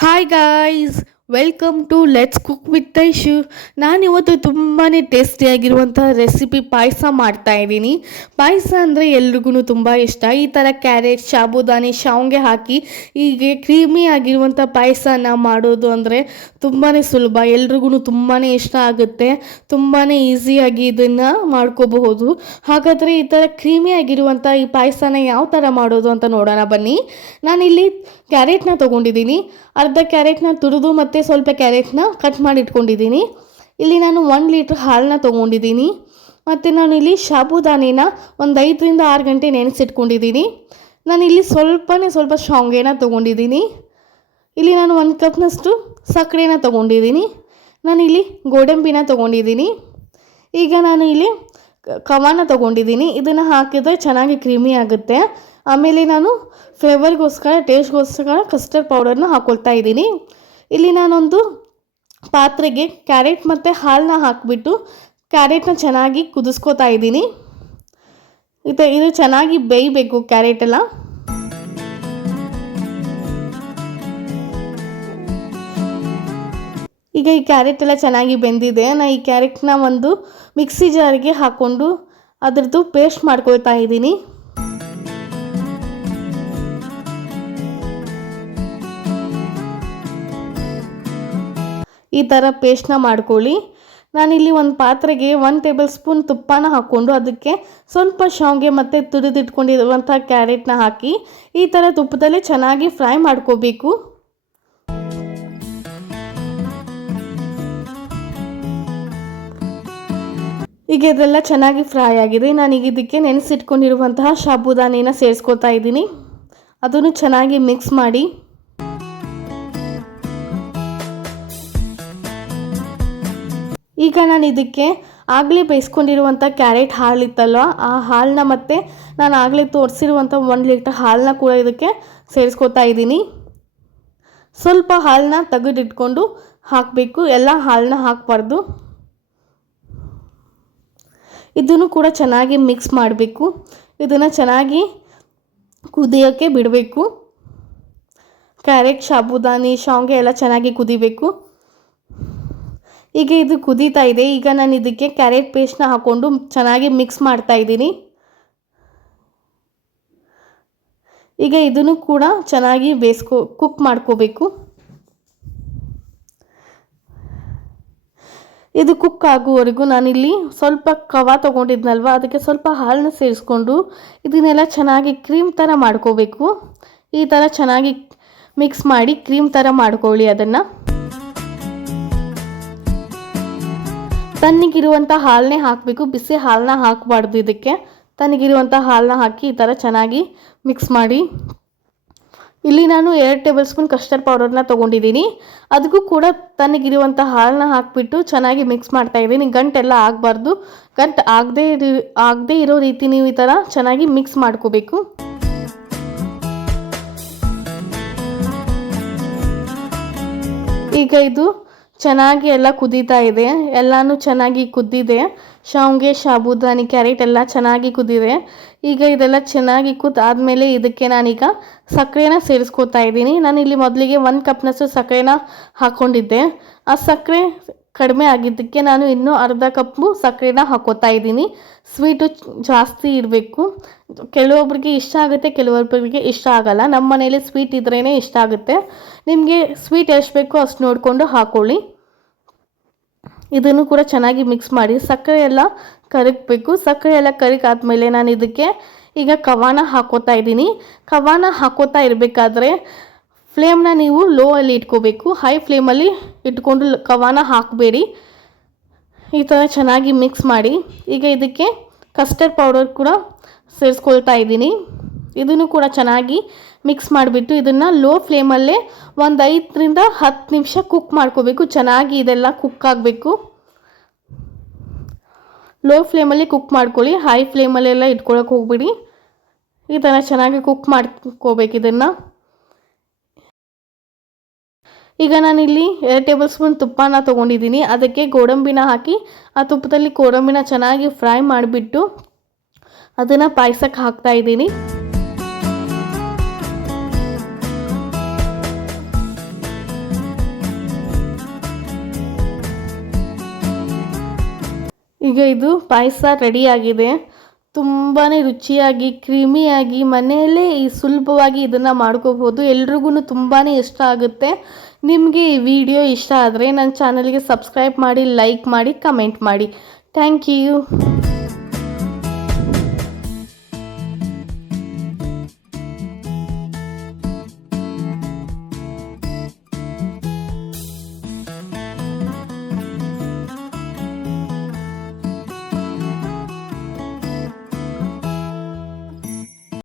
Hi guys, welcome to let's cook with Aishu. ನಾನಿವತ್ತು ತುಂಬಾ ಟೇಸ್ಟಿಯಾಗಿರುವಂಥ recipe ಪಾಯಸ ಮಾಡ್ತಾ ಇದ್ದೀನಿ. ಪಾಯಸ ಅಂದರೆ ಎಲ್ರಿಗೂ ತುಂಬ ಇಷ್ಟ. ಈ ಥರ ಕ್ಯಾರೆಟ್, ಸಾಬುದಾನಿ, ಶಾವಿಗೆ ಹಾಕಿ ಹೀಗೆ ಕ್ರೀಮಿ ಆಗಿರುವಂಥ ಪಾಯಸನ ಮಾಡೋದು ಅಂದರೆ ತುಂಬಾ ಸುಲಭ. ಎಲ್ರಿಗೂ ತುಂಬಾ ಇಷ್ಟ ಆಗುತ್ತೆ. ತುಂಬಾ ಈಸಿಯಾಗಿ ಇದನ್ನು ಮಾಡ್ಕೋಬಹುದು. ಹಾಗಾದರೆ ಈ ಥರ ಕ್ರೀಮಿ ಆಗಿರುವಂಥ ಈ ಪಾಯಸನ ಯಾವ ಥರ ಮಾಡೋದು ಅಂತ ನೋಡೋಣ ಬನ್ನಿ. ನಾನಿಲ್ಲಿ ಕ್ಯಾರೆಟ್ನ ತೊಗೊಂಡಿದ್ದೀನಿ. ಅರ್ಧ ಕ್ಯಾರೆಟ್ನ ತುರಿದು ಮತ್ತು ಸ್ವಲ್ಪ ಕ್ಯಾರೆಟ್ನ ಕಟ್ ಮಾಡಿ ಇಟ್ಕೊಂಡಿದ್ದೀನಿ. ಇಲ್ಲಿ ನಾನು 1 ಲೀಟ್ರ್ ಹಾಲನ್ನ ತೊಗೊಂಡಿದ್ದೀನಿ. ಮತ್ತು ನಾನು ಇಲ್ಲಿ ಸಾಬುದಾನಿನ ಒಂದು 5ರಿಂದ 6 ಗಂಟೆ ನೆನೆಸಿಟ್ಕೊಂಡಿದ್ದೀನಿ. ನಾನಿಲ್ಲಿ ಸ್ವಲ್ಪ ಶಾವಿಗೆನ ತೊಗೊಂಡಿದ್ದೀನಿ. ಇಲ್ಲಿ ನಾನು 1 ಕಪ್ನಷ್ಟು ಸಕ್ಕರೆನ ತೊಗೊಂಡಿದ್ದೀನಿ. ನಾನಿಲ್ಲಿ ಗೋಡಂಬಿನ ತೊಗೊಂಡಿದ್ದೀನಿ. ಈಗ ನಾನು ಇಲ್ಲಿ ಕವಾನ ತೊಗೊಂಡಿದ್ದೀನಿ. ಇದನ್ನು ಹಾಕಿದರೆ ಚೆನ್ನಾಗಿ ಕ್ರೀಮಿ ಆಗುತ್ತೆ. ಆಮೇಲೆ ನಾನು ಫ್ಲೇವರ್ಗೋಸ್ಕರ, ಟೇಸ್ಟ್ಗೋಸ್ಕರ ಕಸ್ಟರ್ಡ್ ಪೌಡರ್ನ ಹಾಕ್ಕೊಳ್ತಾ ಇದ್ದೀನಿ. ಇಲ್ಲಿ ನಾನೊಂದು ಪಾತ್ರೆಗೆ ಕ್ಯಾರೆಟ್ ಮತ್ತು ಹಾಲನ್ನ ಹಾಕಿಬಿಟ್ಟು ಕ್ಯಾರೆಟ್ನ ಚೆನ್ನಾಗಿ ಕುದಿಸ್ಕೋತಾ ಇದ್ದೀನಿ. ಇದು ಚೆನ್ನಾಗಿ ಬೇಯಬೇಕು ಕ್ಯಾರೆಟೆಲ್ಲ. ಈಗ ಈ ಕ್ಯಾರೆಟ್ ಎಲ್ಲ ಚೆನ್ನಾಗಿ ಬೆಂದಿದೆ. ನಾನು ಈ ಕ್ಯಾರೆಟ್ನ ಒಂದು ಮಿಕ್ಸಿ ಜಾರಿಗೆ ಹಾಕ್ಕೊಂಡು ಅದರದ್ದು ಪೇಸ್ಟ್ ಮಾಡ್ಕೊಳ್ತಾ ಇದ್ದೀನಿ. ಈ ಥರ ಪೇಸ್ಟ್ನ ಮಾಡ್ಕೊಳ್ಳಿ. ನಾನಿಲ್ಲಿ ಒಂದು ಪಾತ್ರೆಗೆ 1 ಟೇಬಲ್ ಸ್ಪೂನ್ ತುಪ್ಪನ ಹಾಕ್ಕೊಂಡು ಅದಕ್ಕೆ ಸ್ವಲ್ಪ ಶಾವಿಗೆ ಮತ್ತು ತುರಿದಿಟ್ಕೊಂಡಿರುವಂಥ ಕ್ಯಾರೆಟ್ನ ಹಾಕಿ ಈ ಥರ ತುಪ್ಪದಲ್ಲೇ ಚೆನ್ನಾಗಿ ಫ್ರೈ ಮಾಡ್ಕೋಬೇಕು. ಈಗ ಇದೆಲ್ಲ ಚೆನ್ನಾಗಿ ಫ್ರೈ ಆಗಿದೆ. ನಾನೀಗ ಇದಕ್ಕೆ ನೆನೆಸಿಟ್ಕೊಂಡಿರುವಂತಹ ಸಾಬುದಾನಿನ ಸೇರಿಸ್ಕೊತಾ ಇದ್ದೀನಿ. ಅದನ್ನು ಚೆನ್ನಾಗಿ ಮಿಕ್ಸ್ ಮಾಡಿ. ಈಗ ನಾನು ಇದಕ್ಕೆ ಆಗಲೇ ಬೇಯಿಸ್ಕೊಂಡಿರುವಂಥ ಕ್ಯಾರೆಟ್ ಹಾಲಿತ್ತಲ್ವ, ಆ ಹಾಲನ್ನ ಮತ್ತು ನಾನು ಆಗಲೇ ತೋರಿಸಿರುವಂಥ 1 ಲೀಟ್ರ್ ಹಾಲನ್ನ ಕೂಡ ಇದಕ್ಕೆ ಸೇರಿಸ್ಕೊತಾ ಇದ್ದೀನಿ. ಸ್ವಲ್ಪ ಹಾಲನ್ನ ತೆಗೆದಿಟ್ಕೊಂಡು ಹಾಕಬೇಕು, ಎಲ್ಲ ಹಾಲನ್ನ ಹಾಕಬಾರ್ದು. ಇದನ್ನು ಕೂಡ ಚೆನ್ನಾಗಿ ಮಿಕ್ಸ್ ಮಾಡಬೇಕು. ಇದನ್ನು ಚೆನ್ನಾಗಿ ಕುದಿಯೋಕ್ಕೆ ಬಿಡಬೇಕು. ಕ್ಯಾರೆಟ್, ಸಾಬುದಾನಿ, ಶಾವಿಗೆ ಎಲ್ಲ ಚೆನ್ನಾಗಿ ಕುದಿಬೇಕು. ಈಗ ಇದು ಕುದೀತಾ ಇದೆ. ಈಗ ನಾನು ಇದಕ್ಕೆ ಕ್ಯಾರೆಟ್ ಪೇಸ್ಟ್ನ ಹಾಕ್ಕೊಂಡು ಚೆನ್ನಾಗಿ ಮಿಕ್ಸ್ ಮಾಡ್ತಾ ಇದ್ದೀನಿ. ಈಗ ಇದನ್ನು ಕೂಡ ಚೆನ್ನಾಗಿ ಕುಕ್ ಮಾಡ್ಕೋಬೇಕು. ಇದು ಕುಕ್ ಆಗುವವರೆಗೂ ನಾನಿಲ್ಲಿ ಸ್ವಲ್ಪ ಕವ ತೊಗೊಂಡಿದ್ನಲ್ವ, ಅದಕ್ಕೆ ಸ್ವಲ್ಪ ಹಾಲನ್ನ ಸೇರಿಸ್ಕೊಂಡು ಇದನ್ನೆಲ್ಲ ಚೆನ್ನಾಗಿ ಕ್ರೀಮ್ ಥರ ಮಾಡ್ಕೋಬೇಕು. ಈ ಥರ ಚೆನ್ನಾಗಿ ಮಿಕ್ಸ್ ಮಾಡಿ ಕ್ರೀಮ್ ಥರ ಮಾಡ್ಕೊಳ್ಳಿ. ಅದನ್ನು ತಣ್ಣಗಿರುವಂಥ ಹಾಲನ್ನೇ ಹಾಕಬೇಕು, ಬಿಸಿ ಹಾಲನ್ನ ಹಾಕಬಾರ್ದು. ಇದಕ್ಕೆ ತಣ್ಣಗಿರುವಂಥ ಹಾಲನ್ನ ಹಾಕಿ ಈ ಥರ ಚೆನ್ನಾಗಿ ಮಿಕ್ಸ್ ಮಾಡಿ. ಇಲ್ಲಿ ನಾನು 2 ಟೇಬಲ್ ಸ್ಪೂನ್ ಕಸ್ಟರ್ಡ್ ಪೌಡರ್ನ ತೊಗೊಂಡಿದ್ದೀನಿ. ಅದಕ್ಕೂ ಕೂಡ ತಣ್ಣಗಿರುವಂಥ ಹಾಲನ್ನ ಹಾಕಿಬಿಟ್ಟು ಚೆನ್ನಾಗಿ ಮಿಕ್ಸ್ ಮಾಡ್ತಾ ಇದ್ದೀನಿ. ಗಂಟೆಲ್ಲ ಆಗಬಾರ್ದು. ಗಂಟು ಆಗದೇ ಇರೋ ರೀತಿ ನೀವು ಈ ಥರ ಚೆನ್ನಾಗಿ ಮಿಕ್ಸ್ ಮಾಡ್ಕೋಬೇಕು. ಈಗ ಇದು ಚೆನ್ನಾಗಿ ಎಲ್ಲ ಕುದೀತಾ ಇದೆ. ಎಲ್ಲನೂ ಚೆನ್ನಾಗಿ ಕುದ್ದಿದೆ. ಶಾವಿಗೆ, ಸಾಬುದಾನಿ, ಕ್ಯಾರೆಟ್ ಎಲ್ಲ ಚೆನ್ನಾಗಿ ಕುದ್ದಿದೆ. ಈಗ ಇದೆಲ್ಲ ಚೆನ್ನಾಗಿ ಕುದ್ದಾದಮೇಲೆ ಇದಕ್ಕೆ ನಾನೀಗ ಸಕ್ಕರೆನ ಸೇರಿಸ್ಕೊತಾ ಇದ್ದೀನಿ. ನಾನಿಲ್ಲಿ ಮೊದಲಿಗೆ 1 ಕಪ್ನಷ್ಟು ಸಕ್ಕರೆನ ಹಾಕ್ಕೊಂಡಿದ್ದೆ. ಆ ಸಕ್ಕರೆ ಕಡಿಮೆ ಆಗಿದ್ದಕ್ಕೆ ನಾನು ಇನ್ನೂ ಅರ್ಧ ಕಪ್ಪು ಸಕ್ಕರೆನ ಹಾಕ್ಕೋತಾ ಇದ್ದೀನಿ. ಸ್ವೀಟು ಜಾಸ್ತಿ ಇರಬೇಕು. ಕೆಲವೊಬ್ಬರಿಗೆ ಇಷ್ಟ ಆಗುತ್ತೆ, ಕೆಲವೊಬ್ಬರಿಗೆ ಇಷ್ಟ ಆಗಲ್ಲ. ನಮ್ಮ ಮನೇಲಿ ಸ್ವೀಟ್ ಇದ್ರೇ ಇಷ್ಟ ಆಗುತ್ತೆ. ನಿಮಗೆ ಸ್ವೀಟ್ ಎಷ್ಟು ಬೇಕೋ ಅಷ್ಟು ನೋಡಿಕೊಂಡು ಹಾಕ್ಕೊಳ್ಳಿ. ಇದನ್ನು ಕೂಡ ಚೆನ್ನಾಗಿ ಮಿಕ್ಸ್ ಮಾಡಿ. ಸಕ್ಕರೆ ಎಲ್ಲ ಕರಗಬೇಕು. ಸಕ್ಕರೆ ಎಲ್ಲ ಕರಗಾದ್ಮೇಲೆ ನಾನು ಇದಕ್ಕೆ ಈಗ ಕವಾನ ಹಾಕ್ಕೋತಾ ಇದ್ದೀನಿ. ಕವಾನ ಹಾಕ್ಕೋತಾ ಇರಬೇಕಾದ್ರೆ ಫ್ಲೇಮ್ನ ನೀವು ಲೋ ಅಲ್ಲಿ ಇಟ್ಕೋಬೇಕು. ಹೈ ಫ್ಲೇಮಲ್ಲಿ ಇಟ್ಕೊಂಡು ಕವಾನ ಹಾಕಬೇಡಿ. ಈ ಥರ ಚೆನ್ನಾಗಿ ಮಿಕ್ಸ್ ಮಾಡಿ. ಈಗ ಇದಕ್ಕೆ ಕಸ್ಟರ್ಡ್ ಪೌಡರ್ ಕೂಡ ಸೇರಿಸ್ಕೊಳ್ತಾ ಇದ್ದೀನಿ. ಇದನ್ನು ಕೂಡ ಚೆನ್ನಾಗಿ ಮಿಕ್ಸ್ ಮಾಡಿಬಿಟ್ಟು ಇದನ್ನು ಲೋ ಫ್ಲೇಮಲ್ಲೇ ಒಂದು 5ರಿಂದ 10 ನಿಮಿಷ ಕುಕ್ ಮಾಡ್ಕೋಬೇಕು. ಚೆನ್ನಾಗಿ ಇದೆಲ್ಲ ಕುಕ್ ಆಗಬೇಕು. ಲೋ ಫ್ಲೇಮಲ್ಲಿ ಕುಕ್ ಮಾಡ್ಕೊಳ್ಳಿ, ಹೈ ಫ್ಲೇಮಲ್ಲೆಲ್ಲ ಇಟ್ಕೊಳಕ್ಕೆ ಹೋಗ್ಬಿಡಿ. ಈ ಥರ ಚೆನ್ನಾಗಿ ಕುಕ್ ಮಾಡ್ಕೋಬೇಕು ಇದನ್ನು. ಈಗ ನಾನಿಲ್ಲಿ 2 ಟೇಬಲ್ ಸ್ಪೂನ್ ತುಪ್ಪನ ತೊಗೊಂಡಿದ್ದೀನಿ. ಅದಕ್ಕೆ ಗೋಡಂಬಿನ ಹಾಕಿ ಆ ತುಪ್ಪದಲ್ಲಿ ಗೋಡಂಬಿನ ಚೆನ್ನಾಗಿ ಫ್ರೈ ಮಾಡಿಬಿಟ್ಟು ಅದನ್ನು ಪಾಯಸಕ್ಕೆ ಹಾಕ್ತಾ ಇದ್ದೀನಿ. ಈಗ ಇದು ಪಾಯಸ ರೆಡಿಯಾಗಿದೆ. ತುಂಬಾ ರುಚಿಯಾಗಿ ಕ್ರೀಮಿಯಾಗಿ ಮನೆಯಲ್ಲೇ ಸುಲಭವಾಗಿ ಇದನ್ನು ಮಾಡ್ಕೋಬೋದು. ಎಲ್ರಿಗೂ ತುಂಬಾ ಇಷ್ಟ ಆಗುತ್ತೆ. ನಿಮಗೆ ಈ ವಿಡಿಯೋ ಇಷ್ಟ ಆದರೆ ನನ್ನ ಚಾನಲ್ಗೆ ಸಬ್ಸ್ಕ್ರೈಬ್ ಮಾಡಿ, ಲೈಕ್ ಮಾಡಿ, ಕಮೆಂಟ್ ಮಾಡಿ. Thank you.